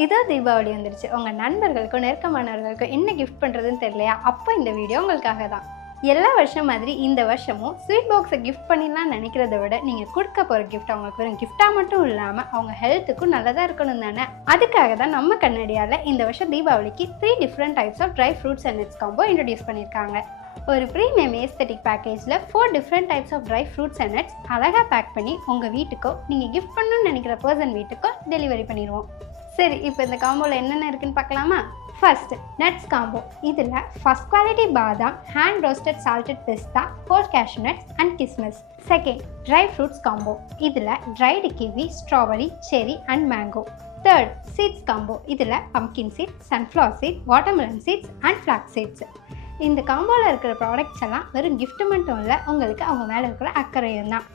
இதோ தீபாவளி வந்துருச்சு. உங்கள் நண்பர்களுக்கும் நெருக்கமானவர்களுக்கும் என்ன கிஃப்ட் பண்ணுறதுன்னு தெரியலையா? அப்போ இந்த வீடியோ உங்களுக்காக தான். எல்லா வருஷம் மாதிரி இந்த வருஷமும் ஸ்வீட் பாக்ஸை கிஃப்ட் பண்ணிடலாம் நினைக்கிறத விட நீங்கள் கொடுக்க போகிற கிஃப்ட் அவங்களுக்கு வெறும் கிஃப்டாக மட்டும் இல்லாமல் அவங்க ஹெல்த்துக்கும் நல்லதாக இருக்கணும் தானே. அதுக்காக தான் நம்ம கன்னடியாவில் இந்த வருஷம் தீபாவளிக்கு 3 different types of dry fruits and nuts combo introduce பண்ணியிருக்காங்க. ஒரு ப்ரீமியம் ஏஸ்தட்டிக் பேக்கேஜில் 4 different types of dry fruits and nuts அழகாக பேக் பண்ணி உங்கள் வீட்டுக்கோ நீங்கள் கிஃப்ட் பண்ணணும்னு நினைக்கிற பர்சன் வீட்டுக்கோ டெலிவரி பண்ணிடுவோம். சரி, இப்போ இந்த காம்போவில் என்னென்ன இருக்குன்னு பார்க்கலாமா? First nuts combo. இதில் ஃபர்ஸ்ட் குவாலிட்டி பாதாம், ஹேண்ட் ரோஸ்டட் சால்டட் பிஸ்தா, ஹோல் கேஷ்யூ நட்ஸ் அண்ட் கிஸ்மிஸ். Second dry fruits combo. இதில் dried kiwi, strawberry, cherry and mango. Third seeds combo. இதில் pumpkin seed, sunflower seed, watermelon seeds and flax seeds. இந்த காம்போவில் இருக்கிற products எல்லாம் வெறும் கிஃப்ட் மட்டும் இல்லை, உங்களுக்கு அவங்க மேலே இருக்கிற அக்கறையும் தான்.